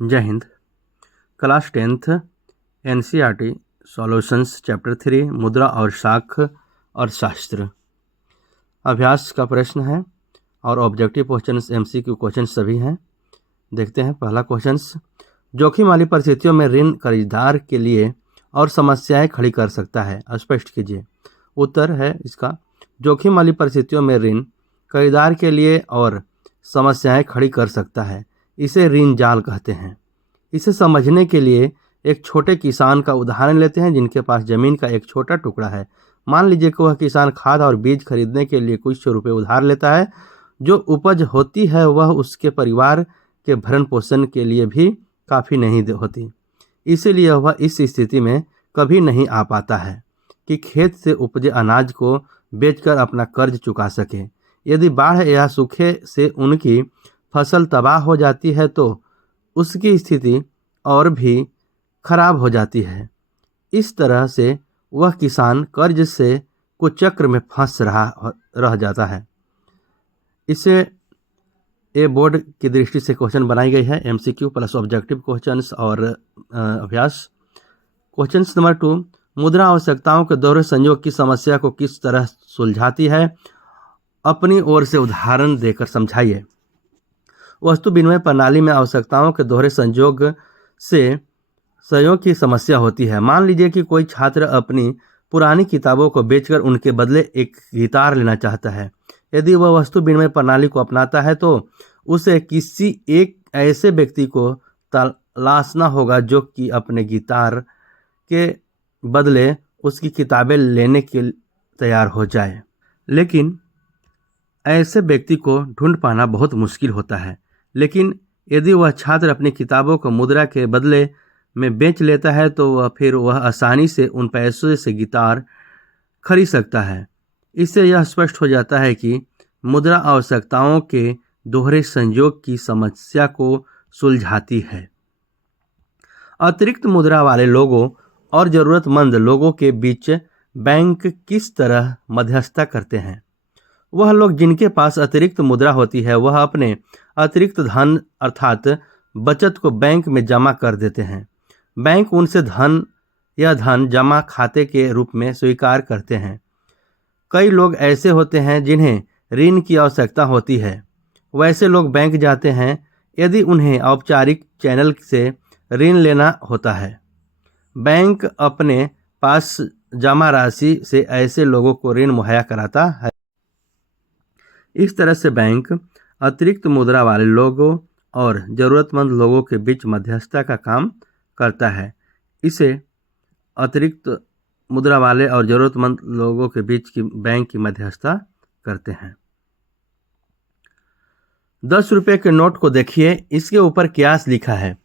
जय Hind. Class 10th NCERT solutions chapter 3 मुद्रा और साख और शास्त्र अभ्यास का प्रश्न है और ऑब्जेक्टिव क्वेश्चंस MCQ क्वेश्चन सभी हैं। देखते हैं पहला क्वेश्चंस, जोखिम वाली परिस्थितियों में ऋण खरीदार के लिए और समस्याएं खड़ी कर सकता है, स्पष्ट कीजिए। उत्तर है इसका, जोखिम वाली परिस्थितियों में ऋण खरीदार के लिए और समस्याएं खड़ी कर सकता है। इसे ऋण जाल कहते हैं। इसे समझने के लिए एक छोटे किसान का उदाहरण लेते हैं जिनके पास जमीन का एक छोटा टुकड़ा है। मान लीजिए कि वह किसान खाद और बीज खरीदने के लिए कुछ रुपए उधार लेता है। जो उपज होती है वह उसके परिवार के भरण पोषण के लिए भी काफ़ी नहीं होती। इसीलिए वह इस स्थिति में कभी नहीं आ पाता है कि खेत से उपजे अनाज को बेचकर अपना कर्ज चुका सके। यदि बाढ़ या सूखे से उनकी फसल तबाह हो जाती है तो उसकी स्थिति और भी खराब हो जाती है। इस तरह से वह किसान कर्ज से कुचक्र में फंस रह जाता है। इसे ए बोर्ड की दृष्टि से क्वेश्चन बनाई गई है, MCQ प्लस ऑब्जेक्टिव क्वेश्चंस और अभ्यास। क्वेश्चन नंबर 2, मुद्रा आवश्यकताओं के दोहरे संयोग की समस्या को किस तरह सुलझाती है, अपनी ओर से उदाहरण देकर समझाइए। वस्तु विनिमय प्रणाली में आवश्यकताओं के दोहरे संयोग से सहयोग की समस्या होती है। मान लीजिए कि कोई छात्र अपनी पुरानी किताबों को बेचकर उनके बदले एक गिटार लेना चाहता है। यदि वह वस्तु विनिमय प्रणाली को अपनाता है तो उसे किसी एक ऐसे व्यक्ति को तलाशना होगा जो कि अपने गिटार के बदले उसकी किताबें लेने के तैयार हो जाए। लेकिन ऐसे व्यक्ति को ढूंढ पाना बहुत मुश्किल होता है। लेकिन यदि वह छात्र अपनी किताबों को मुद्रा के बदले में बेच लेता है तो फिर वह आसानी से उन पैसों से गिटार खरीद सकता है। इससे यह स्पष्ट हो जाता है कि मुद्रा आवश्यकताओं के दोहरे संयोग की समस्या को सुलझाती है। अतिरिक्त मुद्रा वाले लोगों और ज़रूरतमंद लोगों के बीच बैंक किस तरह मध्यस्थता करते हैं। वह लोग जिनके पास अतिरिक्त मुद्रा होती है वह अपने अतिरिक्त धन अर्थात बचत को बैंक में जमा कर देते हैं। बैंक उनसे धन जमा खाते के रूप में स्वीकार करते हैं। कई लोग ऐसे होते हैं जिन्हें ऋण की आवश्यकता होती है। वैसे लोग बैंक जाते हैं यदि उन्हें औपचारिक चैनल से ऋण लेना होता है। बैंक अपने पास जमा राशि से ऐसे लोगों को ऋण मुहैया कराता है। इस तरह से बैंक अतिरिक्त मुद्रा वाले लोगों और ज़रूरतमंद लोगों के बीच मध्यस्थता का काम करता है। इसे अतिरिक्त मुद्रा वाले और ज़रूरतमंद लोगों के बीच की बैंक की मध्यस्थता करते हैं। 10 रुपये के नोट को देखिए, इसके ऊपर क्यास लिखा है।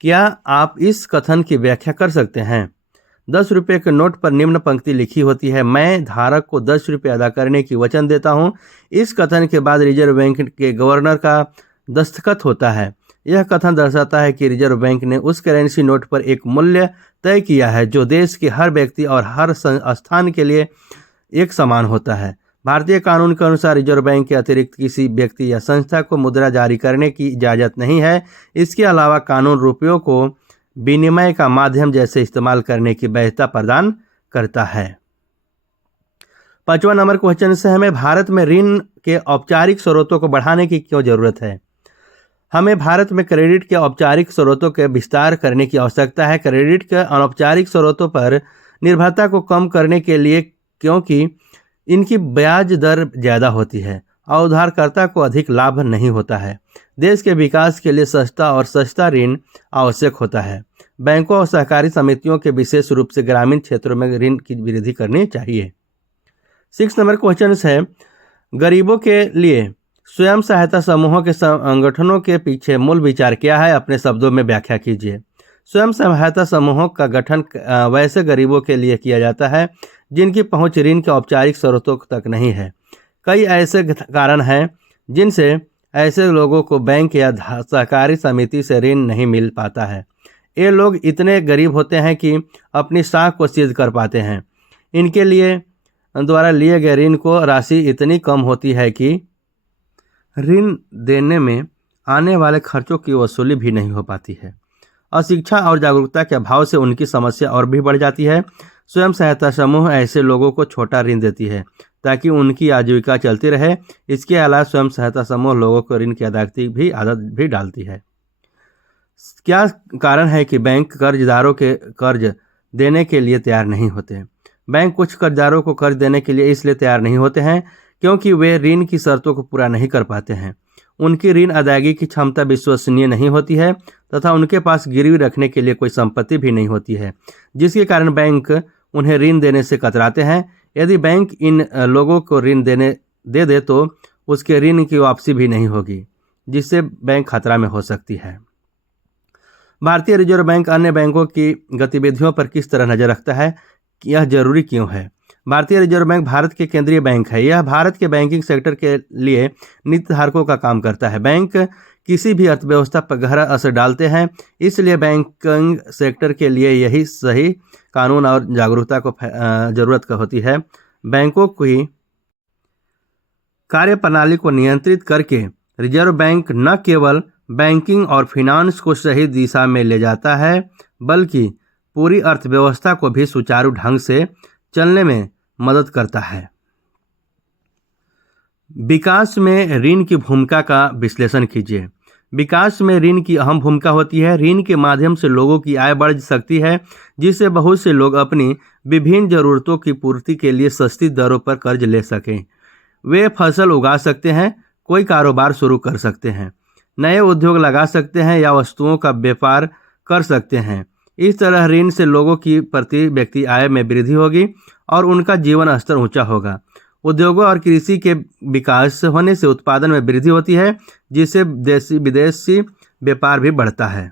क्या आप इस कथन की व्याख्या कर सकते हैं? 10 रुपये के नोट पर निम्न पंक्ति लिखी होती है, मैं धारक को 10 रुपये अदा करने की वचन देता हूं। इस कथन के बाद रिजर्व बैंक के गवर्नर का दस्तखत होता है। यह कथन दर्शाता है कि रिजर्व बैंक ने उस करेंसी नोट पर एक मूल्य तय किया है जो देश के हर व्यक्ति और हर स्थान के लिए एक समान होता है। भारतीय कानून के अनुसार रिजर्व बैंक के अतिरिक्त किसी व्यक्ति या संस्था को मुद्रा जारी करने की इजाज़त नहीं है। इसके अलावा कानून रुपयों को विनिमय का माध्यम जैसे इस्तेमाल करने की वैधता प्रदान करता है। 5वां नंबर क्वेश्चन से, हमें भारत में ऋण के औपचारिक स्रोतों को बढ़ाने की क्यों जरूरत है? हमें भारत में क्रेडिट के औपचारिक स्रोतों के विस्तार करने की आवश्यकता है। क्रेडिट के अनौपचारिक स्रोतों पर निर्भरता को कम करने के लिए, क्योंकि इनकी ब्याज दर ज़्यादा होती है और उधारकर्ता को अधिक लाभ नहीं होता है। देश के विकास के लिए सस्ता ऋण आवश्यक होता है। बैंकों और सहकारी समितियों के विशेष रूप से ग्रामीण क्षेत्रों में ऋण की वृद्धि करनी चाहिए। 6 नंबर क्वेश्चन है, गरीबों के लिए स्वयं सहायता समूहों के संगठनों के पीछे मूल विचार क्या है? अपने शब्दों में व्याख्या कीजिए। स्वयं सहायता समूहों का गठन वैसे गरीबों के लिए किया जाता है जिनकी पहुंच ऋण के औपचारिक स्रोतों तक नहीं है। कई ऐसे कारण हैं जिनसे ऐसे लोगों को बैंक या सहकारी समिति से ऋण नहीं मिल पाता है। ये लोग इतने गरीब होते हैं कि अपनी साख को सिद्ध कर पाते हैं। इनके लिए द्वारा लिए गए ऋण को राशि इतनी कम होती है कि ऋण देने में आने वाले खर्चों की वसूली भी नहीं हो पाती है। अशिक्षा और जागरूकता के अभाव से उनकी समस्या और भी बढ़ जाती है। स्वयं सहायता समूह ऐसे लोगों को छोटा ऋण देती है ताकि उनकी आजीविका चलती रहे। इसके अलावा स्वयं सहायता समूह लोगों को ऋण की अदायगी भी आदत भी डालती है। क्या कारण है कि बैंक कर्जदारों के कर्ज देने के लिए तैयार नहीं होते? बैंक कुछ कर्जदारों को कर्ज देने के लिए इसलिए तैयार नहीं होते हैं क्योंकि वे ऋण की शर्तों को पूरा नहीं कर पाते हैं। उनकी ऋण अदायगी की क्षमता विश्वसनीय नहीं होती है तथा उनके पास गिरवी रखने के लिए कोई संपत्ति भी नहीं होती है, जिसके कारण बैंक उन्हें ऋण देने से कतराते हैं। यदि बैंक इन लोगों को ऋण दे दे तो उसके ऋण की वापसी भी नहीं होगी, जिससे बैंक खतरा में हो सकती है। भारतीय रिजर्व बैंक अन्य बैंकों की गतिविधियों पर किस तरह नजर रखता है? यह जरूरी क्यों है? भारतीय रिजर्व बैंक भारत के केंद्रीय बैंक है। यह भारत के बैंकिंग सेक्टर के लिए नीतिधारकों का काम करता है। बैंक किसी भी अर्थव्यवस्था पर गहरा असर डालते हैं, इसलिए बैंकिंग सेक्टर के लिए यही सही कानून और जागरूकता को जरूरत होती है। बैंकों की कार्यप्रणाली को नियंत्रित करके रिजर्व बैंक न केवल बैंकिंग और फिनांस को सही दिशा में ले जाता है, बल्कि पूरी अर्थव्यवस्था को भी सुचारू ढंग से चलने में मदद करता है। विकास में ऋण की भूमिका का विश्लेषण कीजिए। विकास में ऋण की अहम भूमिका होती है। ऋण के माध्यम से लोगों की आय बढ़ सकती है, जिससे बहुत से लोग अपनी विभिन्न जरूरतों की पूर्ति के लिए सस्ती दरों पर कर्ज ले सकें। वे फसल उगा सकते हैं, कोई कारोबार शुरू कर सकते हैं, नए उद्योग लगा सकते हैं या वस्तुओं का व्यापार कर सकते हैं। इस तरह ऋण से लोगों की प्रति व्यक्ति आय में वृद्धि होगी और उनका जीवन स्तर ऊंचा होगा। उद्योगों और कृषि के विकास होने से उत्पादन में वृद्धि होती है, जिससे देशी विदेशी व्यापार भी बढ़ता है।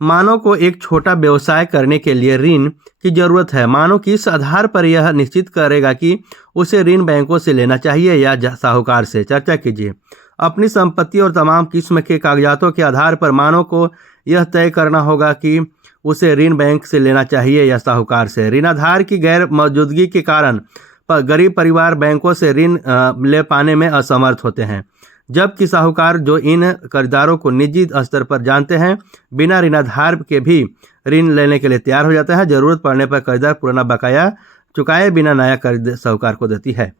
मानव को एक छोटा व्यवसाय करने के लिए ऋण की जरूरत है। मानव किस आधार पर यह निश्चित करेगा कि उसे ऋण बैंकों से लेना चाहिए या साहूकार से? चर्चा कीजिए। अपनी संपत्ति और तमाम किस्म के कागजातों के आधार पर मानव को यह तय करना होगा कि उसे ऋण बैंक से लेना चाहिए या साहूकार से। ऋणाधार की गैर मौजूदगी के कारण गरीब परिवार बैंकों से ऋण ले पाने में असमर्थ होते हैं, जबकि साहूकार जो इन कर्जदारों को निजी स्तर पर जानते हैं, बिना ऋणाधार के भी ऋण लेने के लिए तैयार हो जाता है। जरूरत पड़ने पर कर्जदार पुराना बकाया चुकाए बिना नया कर्ज साहूकार को देती है।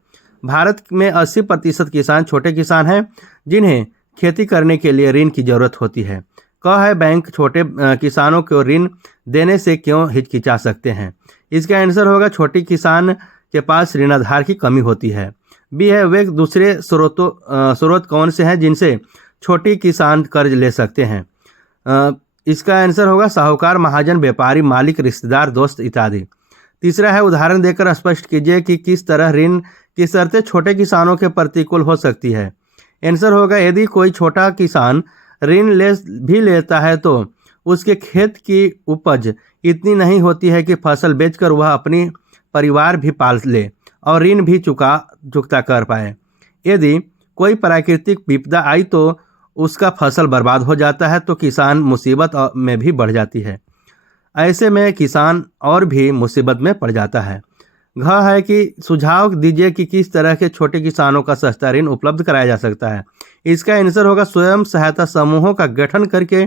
भारत में 80% किसान छोटे किसान हैं, जिन्हें खेती करने के लिए ऋण की जरूरत होती है। कह है बैंक छोटे किसानों को ऋण देने से क्यों हिचकिचा सकते हैं? इसका आंसर होगा छोटे किसान के पास ऋणाधार की कमी होती है। बी है वे दूसरे स्रोत कौन से हैं जिनसे छोटे किसान कर्ज ले सकते हैं? इसका आंसर होगा साहूकार, महाजन, व्यापारी, मालिक, रिश्तेदार, दोस्त इत्यादि। तीसरा है उदाहरण देकर स्पष्ट कीजिए कि किस तरह ऋण की शर्तें छोटे किसानों के प्रतिकूल हो सकती है। आंसर होगा यदि कोई छोटा किसान ऋण लेता है तो उसके खेत की उपज इतनी नहीं होती है कि फसल बेचकर वह अपनी परिवार भी पाल ले और ऋण भी चुकता कर पाए। यदि कोई प्राकृतिक विपदा आई तो उसका फसल बर्बाद हो जाता है तो किसान मुसीबत में भी बढ़ जाती है। ऐसे में किसान और भी मुसीबत में पड़ जाता है। घ है कि सुझाव दीजिए कि किस तरह के छोटे किसानों का सस्ता ऋण उपलब्ध कराया जा सकता है। इसका आंसर होगा स्वयं सहायता समूहों का गठन करके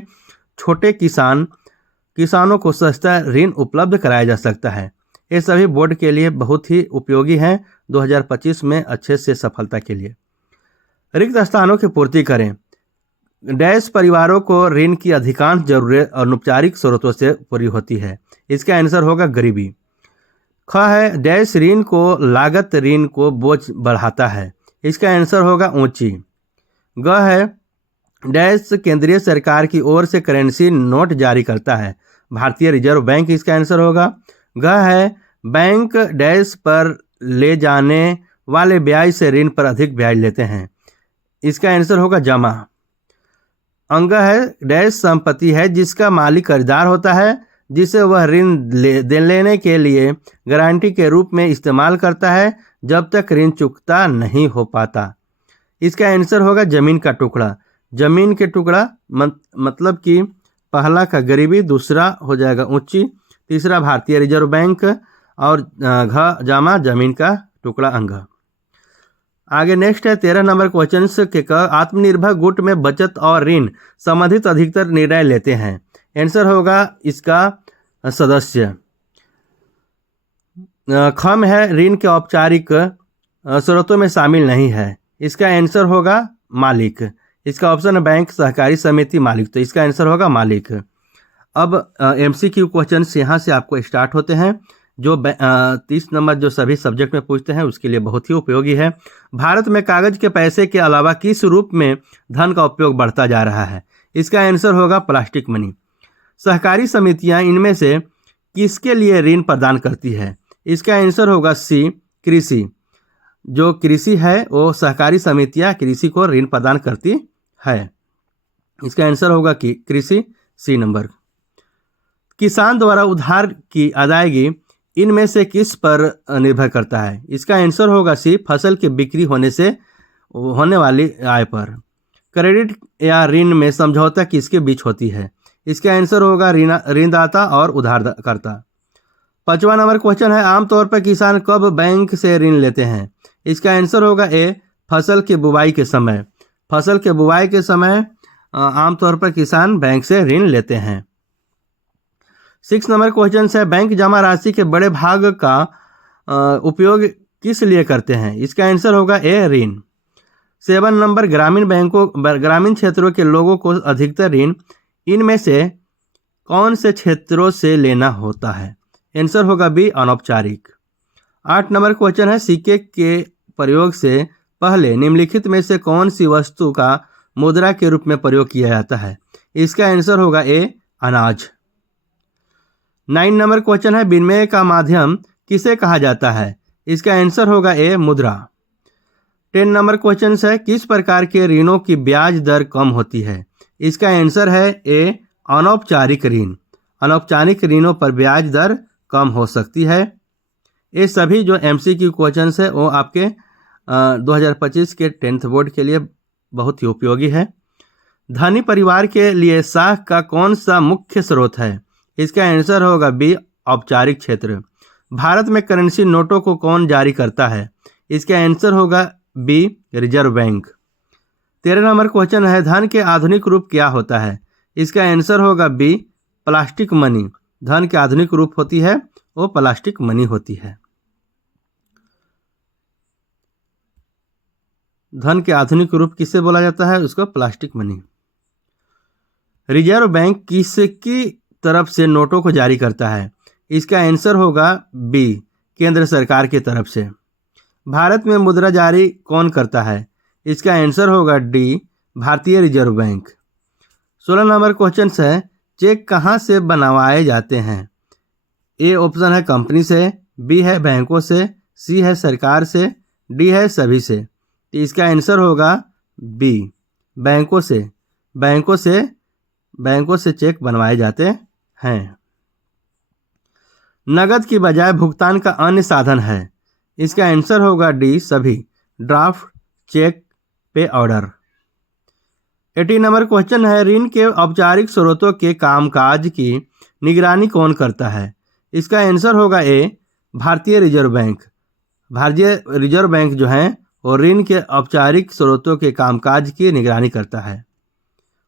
छोटे किसानों को सस्ता ऋण उपलब्ध कराया जा सकता है। ये सभी बोर्ड के लिए बहुत ही उपयोगी हैं 2025 में अच्छे से सफलता के लिए। रिक्त स्थानों की पूर्ति करें। डैश परिवारों को ऋण की अधिकांश जरूरत अनौपचारिक स्रोतों से पूरी होती है। इसका आंसर होगा गरीबी। ख है डैश ऋण को लागत ऋण को बोझ बढ़ाता है। इसका आंसर होगा ऊंची। ग है डैश केंद्रीय सरकार की ओर से करेंसी नोट जारी करता है, भारतीय रिजर्व बैंक। इसका आंसर होगा ग है बैंक डैश पर ले जाने वाले ब्याज से ऋण पर अधिक ब्याज लेते हैं। इसका आंसर होगा जमा। अंग है डैश संपत्ति है जिसका मालिक कर्जदार होता है, जिसे वह ऋण लेने के लिए गारंटी के रूप में इस्तेमाल करता है जब तक ऋण चुकता नहीं हो पाता। इसका आंसर होगा जमीन का टुकड़ा। जमीन के टुकड़ा मतलब कि पहला का गरीबी, दूसरा हो जाएगा ऊंची, तीसरा भारतीय रिजर्व बैंक और घ जामा जमीन का टुकड़ा अंग। आगे नेक्स्ट है 13 नंबर क्वेश्चन के आत्मनिर्भर गुट में बचत और ऋण संबंधित अधिकतर निर्णय लेते हैं। आंसर होगा इसका सदस्य। खम है ऋण के औपचारिक स्रोतों में शामिल नहीं है। इसका आंसर होगा मालिक। इसका ऑप्शन है बैंक, सहकारी समिति, मालिक। तो इसका आंसर होगा मालिक। अब MCQ क्वेश्चन यहाँ से आपको स्टार्ट होते हैं जो 30 नंबर जो सभी सब्जेक्ट में पूछते हैं उसके लिए बहुत ही उपयोगी है। भारत में कागज के पैसे के अलावा किस रूप में धन का उपयोग बढ़ता जा रहा है? इसका आंसर होगा प्लास्टिक मनी। सहकारी समितियां इनमें से किसके लिए ऋण प्रदान करती है? इसका आंसर होगा सी, कृषि। जो कृषि है वो सहकारी समितियां कृषि को ऋण प्रदान करती है। इसका आंसर होगा कि कृषि, सी नंबर। किसान द्वारा उधार की अदायगी इनमें से किस पर निर्भर करता है? इसका आंसर होगा सी, फसल की बिक्री होने से होने वाली आय पर। क्रेडिट या ऋण में समझौता किसके बीच होती है? इसका आंसर होगा ऋणदाता और उधारकर्ता। 5वां नंबर क्वेश्चन है आमतौर पर किसान कब बैंक से ऋण लेते हैं? इसका आंसर होगा ए, फसल की बुवाई के समय। फसल के बुवाई के समय आमतौर पर किसान बैंक से ऋण लेते हैं। 6 नंबर क्वेश्चन है बैंक जमा राशि के बड़े भाग का उपयोग किस लिए करते हैं? इसका आंसर होगा ए, ऋण। 7 नंबर ग्रामीण क्षेत्रों के लोगों को अधिकतर ऋण इनमें से कौन से क्षेत्रों से लेना होता है? आंसर होगा बी, अनौपचारिक। 8 नंबर क्वेश्चन है सिक्के के प्रयोग से पहले निम्नलिखित में से कौन सी वस्तु का मुद्रा के रूप में प्रयोग किया जाता है? इसका आंसर होगा ए, अनाज। 9 नंबर क्वेश्चन है विनिमय का माध्यम किसे कहा जाता है? इसका आंसर होगा ए, मुद्रा। 10 नंबर क्वेश्चन है किस प्रकार के ऋणों की ब्याज दर कम होती है? इसका आंसर है ए, अनौपचारिक ऋण। अनौपचारिक ऋणों पर ब्याज दर कम हो सकती है। ये सभी जो MCQ क्वेश्चन है वो आपके 2025 के 10th बोर्ड के लिए बहुत ही उपयोगी है। धनी परिवार के लिए साख का कौन सा मुख्य स्रोत है? इसका आंसर होगा बी, औपचारिक क्षेत्र। भारत में करेंसी नोटों को कौन जारी करता है? इसका आंसर होगा B, reserve bank. 13 number question है धन के आधुनिक रूप क्या होता है? इसका आंसर होगा बी, प्लास्टिक मनी। धन के आधुनिक रूप होती है वो प्लास्टिक मनी होती है। धन के आधुनिक रूप किसे बोला जाता है? उसको प्लास्टिक मनी। रिजर्व बैंक किसकी तरफ से नोटों को जारी करता है? इसका आंसर होगा बी, केंद्र सरकार की तरफ से। भारत में मुद्रा जारी कौन करता है? इसका आंसर होगा डी, भारतीय रिजर्व बैंक। 16 नंबर क्वेश्चन है चेक कहाँ से बनवाए जाते हैं? ए ऑप्शन है कंपनी से, बी है बैंकों से, सी है सरकार से, डी है सभी से। तो इसका आंसर होगा बी, बैंकों से। बैंकों से चेक बनवाए जाते हैं। नगद की बजाय भुगतान का अन्य साधन है? इसका आंसर होगा डी, सभी। ड्राफ्ट, चेक, पे ऑर्डर। 18 नंबर क्वेश्चन है ऋण के औपचारिक स्रोतों के कामकाज की निगरानी कौन करता है? इसका आंसर होगा ए, भारतीय रिजर्व बैंक। भारतीय रिजर्व बैंक जो है वो ऋण के औपचारिक स्रोतों के कामकाज की निगरानी करता है।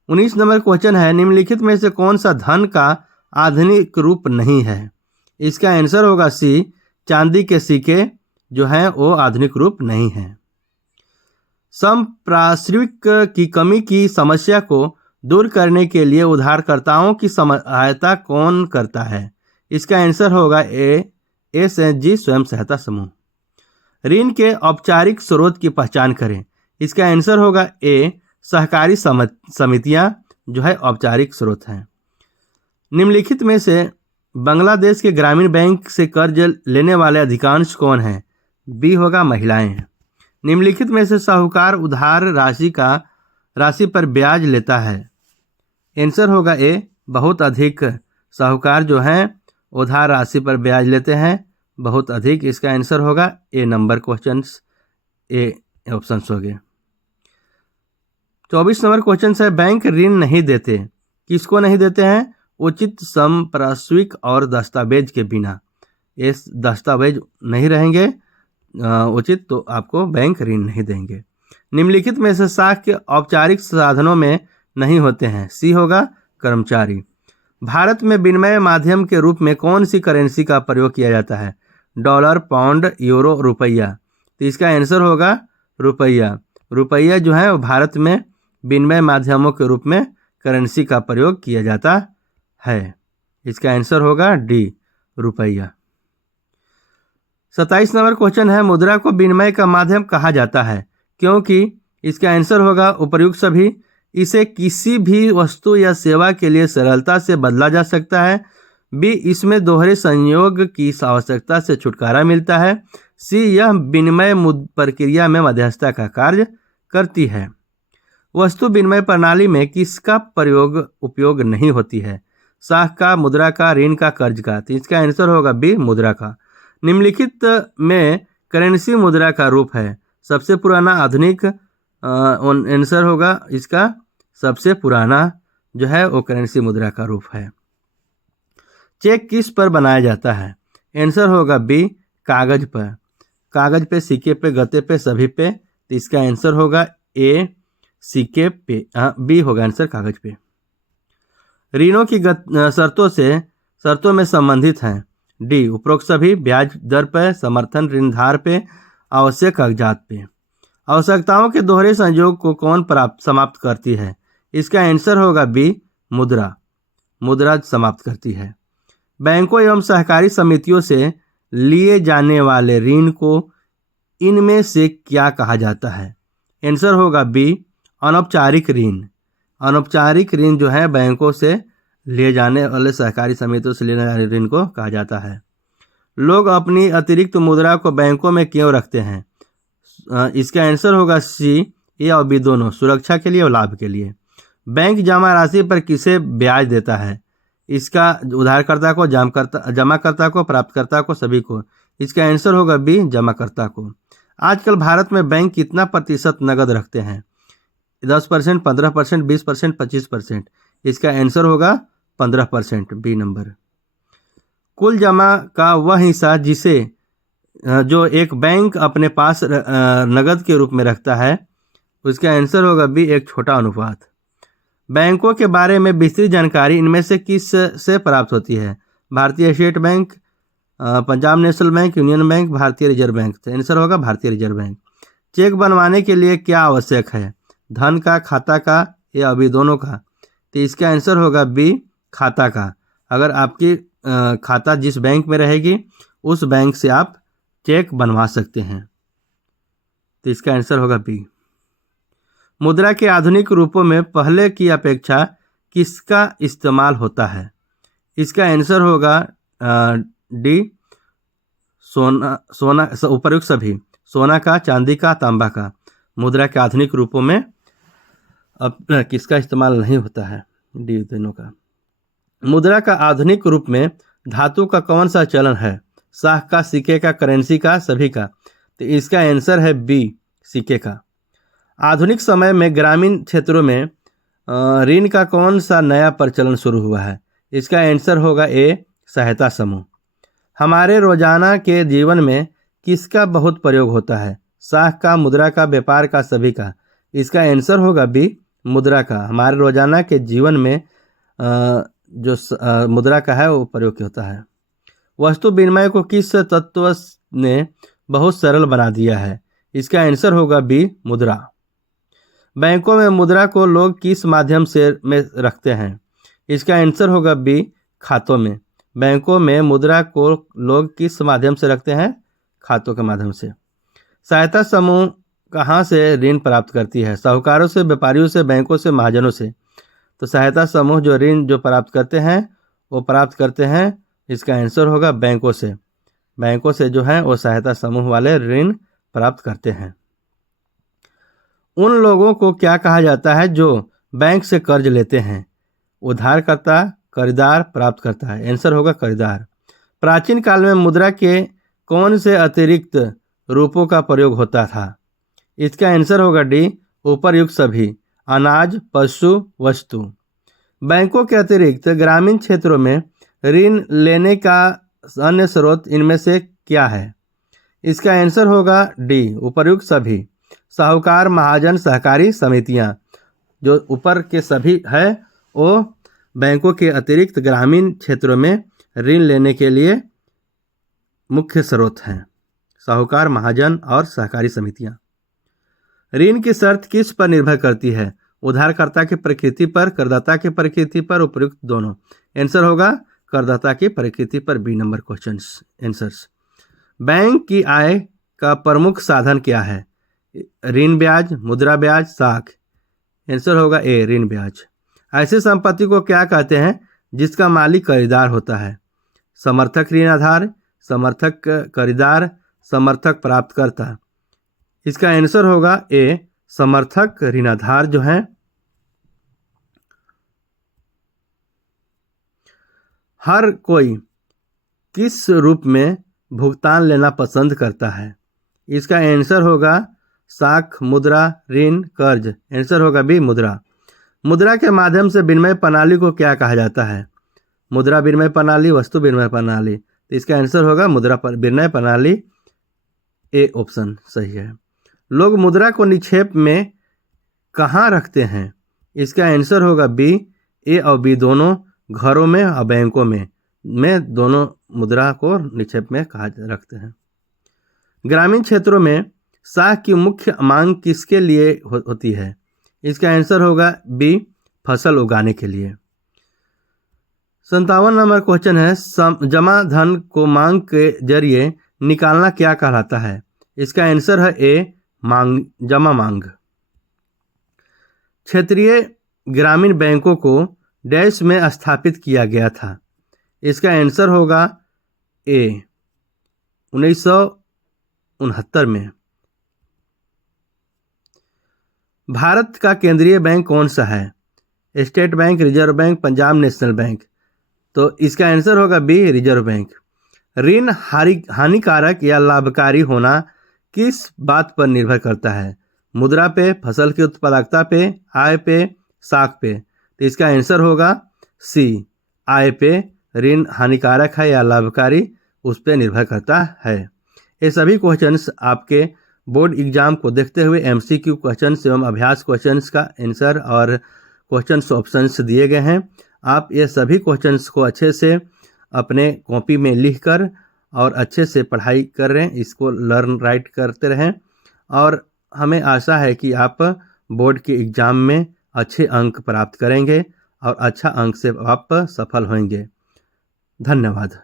19 नंबर क्वेश्चन है निम्नलिखित में से कौन सा धन का आधुनिक रूप नहीं है? इसका आंसर होगा सी, चांदी के सिक्के जो हैं वो आधुनिक रूप नहीं है। संप्राश्रिक की कमी की समस्या को दूर करने के लिए उधारकर्ताओं की सहायता कौन करता है? इसका आंसर होगा ए, SHG स्वयं सहायता समूह। ऋण के औपचारिक स्रोत की पहचान करें। इसका आंसर होगा ए, सहकारी समितियां जो है औपचारिक स्रोत हैं। निम्नलिखित में से बांग्लादेश के ग्रामीण बैंक से कर्ज लेने वाले अधिकांश कौन हैं? बी होगा महिलाएं। निम्नलिखित में से साहूकार उधार राशि पर ब्याज लेता है? आंसर होगा ए, बहुत अधिक। साहूकार जो हैं उधार राशि पर ब्याज लेते हैं बहुत अधिक। इसका आंसर होगा ए नंबर क्वेश्चंस, ए ऑप्शन हो गए। 24 नंबर क्वेश्चन है बैंक ऋण नहीं देते, किसको नहीं देते हैं? उचित संप्राश्विक और दस्तावेज के बिना। ये दस्तावेज नहीं रहेंगे उचित तो आपको बैंक ऋण नहीं देंगे। निम्नलिखित में से साख के औपचारिक साधनों में नहीं होते हैं। सी होगा कर्मचारी। भारत में विनिमय माध्यम के रूप में कौन सी करेंसी का प्रयोग किया जाता है? डॉलर, पाउंड, यूरो, रुपया। तो इसका आंसर होगा रुपया। रुपया जो है वो भारत में विनिमय माध्यमों के रूप में करेंसी का प्रयोग किया जाता है। इसका आंसर होगा डी, रुपया। 27 नंबर क्वेश्चन है, मुद्रा को विनिमय का माध्यम कहा जाता है क्योंकि? इसका आंसर होगा उपर्युक्त सभी। इसे किसी भी वस्तु या सेवा के लिए सरलता से बदला जा सकता है। बी, इसमें दोहरे संयोग की आवश्यकता से छुटकारा मिलता है। सी, यह विनिमय प्रक्रिया में मध्यस्थता का कार्य करती है। वस्तु विनिमय प्रणाली में किसका उपयोग नहीं होती है? साख का, मुद्रा का, ऋण का, कर्ज का। तो इसका आंसर होगा बी, मुद्रा का। निम्नलिखित में करेंसी मुद्रा का रूप है। सबसे पुराना, आधुनिक। आंसर होगा इसका सबसे पुराना जो है वो करेंसी मुद्रा का रूप है। चेक किस पर बनाया जाता है? आंसर होगा बी, कागज पर। कागज पे, सिक्के पे, गत्ते पे, सभी पे। तो इसका आंसर होगा ए, सिक्के पे। बी होगा आंसर, कागज पे। ऋणों की शर्तों में संबंधित हैं। डी, उपरोक्त सभी। ब्याज दर पर, समर्थन ऋणधार पे, आवश्यक कागजात पे। आवश्यकताओं के दोहरे संयोग को कौन समाप्त करती है? इसका आंसर होगा बी, मुद्रा। मुद्रा समाप्त करती है। बैंकों एवं सहकारी समितियों से लिए जाने वाले ऋण को इनमें से क्या कहा जाता है? आंसर होगा बी, अनौपचारिक ऋण। अनौपचारिक ऋण जो है बैंकों से लिए जाने वाले, सहकारी समितियों से लेने वाले ऋण को कहा जाता है। लोग अपनी अतिरिक्त मुद्रा को बैंकों में क्यों रखते हैं? इसका आंसर होगा सी, ए और बी दोनों, सुरक्षा के लिए और लाभ के लिए। बैंक जमा राशि पर किसे ब्याज देता है? इसका उधारकर्ता को, जमाकर्ता को, प्राप्तकर्ता को, सभी को। इसका आंसर होगा बी, जमाकर्ता को। आजकल भारत में बैंक कितना प्रतिशत नगद रखते हैं? 10%, 15%, 20%, 25%। इसका आंसर होगा 15%, बी नंबर। कुल जमा का वह हिस्सा जिसे जो एक बैंक अपने पास नगद के रूप में रखता है, उसका आंसर होगा बी, एक छोटा अनुपात। बैंकों के बारे में विस्तृत जानकारी इनमें से किस से प्राप्त होती है? भारतीय state bank, Punjab national bank, union bank, भारतीय रिजर्व बैंक। तो आंसर होगा भारतीय रिजर्व बैंक। चेक बनवाने के लिए क्या आवश्यक है? धन का, खाता का, या अभी दोनों का? तो इसका आंसर होगा बी, खाता का। अगर आपकी खाता जिस बैंक में रहेगी उस बैंक से आप चेक बनवा सकते हैं। तो इसका आंसर होगा बी। मुद्रा के आधुनिक रूपों में पहले की अपेक्षा किसका इस्तेमाल होता है? इसका आंसर होगा डी, सोना, उपर्युक्त सभी। सोना का, चांदी का, तांबा का। मुद्रा के आधुनिक रूपों में अब किसका इस्तेमाल नहीं होता है? डी, दोनों का। मुद्रा का आधुनिक रूप में धातु का कौन सा चलन है? साख का, सिक्के का, करेंसी का, सभी का? तो इसका आंसर है बी, सिक्के का। आधुनिक समय में ग्रामीण क्षेत्रों में ऋण का कौन सा नया प्रचलन शुरू हुआ है? इसका आंसर होगा ए, सहायता समूह। हमारे रोजाना के जीवन में किसका बहुत प्रयोग होता है? साख का, मुद्रा का, व्यापार का, सभी का? इसका आंसर होगा बी, मुद्रा का। हमारे रोजाना के जीवन में जो मुद्रा का है वो प्रयोग होता है। वस्तु विनिमय को किस तत्व ने बहुत सरल बना दिया है? इसका आंसर होगा बी, मुद्रा। बैंकों में मुद्रा को लोग किस माध्यम से रखते हैं? इसका आंसर होगा बी, खातों में। बैंकों में मुद्रा को लोग किस माध्यम से रखते हैं? खातों के माध्यम से। सहायता समूह कहाँ से ऋण प्राप्त करती है? साहूकारों से, व्यापारियों से, बैंकों से, महाजनों से? तो सहायता समूह जो ऋण जो प्राप्त करते हैं वो प्राप्त करते हैं, इसका आंसर होगा बैंकों से। बैंकों से जो है वो सहायता समूह वाले ऋण प्राप्त करते हैं। उन लोगों को क्या कहा जाता है जो बैंक से कर्ज लेते हैं? उधारकर्ता, खरीदार, प्राप्तकर्ता है। आंसर होगा खरीदार। प्राचीन काल में मुद्रा के कौन से अतिरिक्त रूपों का प्रयोग होता था? इसका आंसर होगा डी, उपर्युक्त सभी। अनाज, पशु, वस्तु। बैंकों के अतिरिक्त ग्रामीण क्षेत्रों में ऋण लेने का अन्य स्रोत इनमें से क्या है? इसका आंसर होगा डी, उपर्युक्त सभी। साहूकार, महाजन, सहकारी समितियां, जो ऊपर के सभी है वो बैंकों के अतिरिक्त ग्रामीण क्षेत्रों में ऋण लेने के लिए मुख्य स्रोत हैं। साहूकार, महाजन और सहकारी समितियां। ऋण की शर्त किस पर निर्भर करती है? उधारकर्ता की प्रकृति पर, करदाता की प्रकृति पर, उपर्युक्त दोनों। आंसर होगा करदाता की प्रकृति पर, B number question answers. Bank की आय का प्रमुख साधन क्या है? ऋण ब्याज, मुद्रा ब्याज, साख। आंसर होगा ए, ऋण ब्याज। ऐसी संपत्ति को क्या कहते हैं जिसका मालिक खरीदार होता है? समर्थक ऋणाधार, समर्थक खरीदार, समर्थक प्राप्तकर्ता। इसका आंसर होगा ए, समर्थक ऋणाधार जो है। हर कोई किस रूप में भुगतान लेना पसंद करता है? इसका आंसर होगा साख, मुद्रा, ऋण, कर्ज। आंसर होगा बी, मुद्रा। मुद्रा के माध्यम से विनिमय प्रणाली को क्या कहा जाता है? मुद्रा विनिमय प्रणाली, वस्तु विनिमय प्रणाली। तो इसका आंसर होगा मुद्रा विनिमय प्रणाली, ए ऑप्शन सही है। लोग मुद्रा को निक्षेप में कहाँ रखते हैं? इसका आंसर होगा बी, ए और बी दोनों, घरों में और बैंकों में दोनों मुद्रा को निक्षेप में कहा रखते हैं। ग्रामीण क्षेत्रों में साख की मुख्य मांग किसके लिए होती है? इसका आंसर होगा बी, फसल उगाने के लिए। 57 नंबर क्वेश्चन है, जमा धन को मांग के जरिए निकालना क्या कहलाता है? इसका आंसर है ए, मांग, जमा मांग। क्षेत्रीय ग्रामीण बैंकों को डैश में स्थापित किया गया था। इसका आंसर होगा ए, 1969 में। भारत का केंद्रीय बैंक कौन सा है? State bank, reserve bank, Punjab national bank. तो इसका आंसर होगा बी, रिजर्व बैंक। ऋण हानिकारक या लाभकारी होना किस बात पर निर्भर करता है? मुद्रा पे, फसल की उत्पादकता पे, आय पे, साख पे। तो इसका आंसर होगा सी, आय पे। ऋण हानिकारक है या लाभकारी, उस पर निर्भर करता है। ये सभी क्वेश्चंस आपके बोर्ड एग्जाम को देखते हुए एमसीक्यू क्वेश्चंस एवं अभ्यास क्वेश्चंस का आंसर और क्वेश्चंस ऑप्शंस दिए गए हैं। आप ये सभी क्वेश्चंस को अच्छे से अपने कॉपी में लिखकर और अच्छे से पढ़ाई कर रहे हैं, इसको लर्न राइट करते रहें और हमें आशा है कि आप बोर्ड के एग्ज़ाम में अच्छे अंक प्राप्त करेंगे और अच्छा अंक से आप सफल होंगे। धन्यवाद।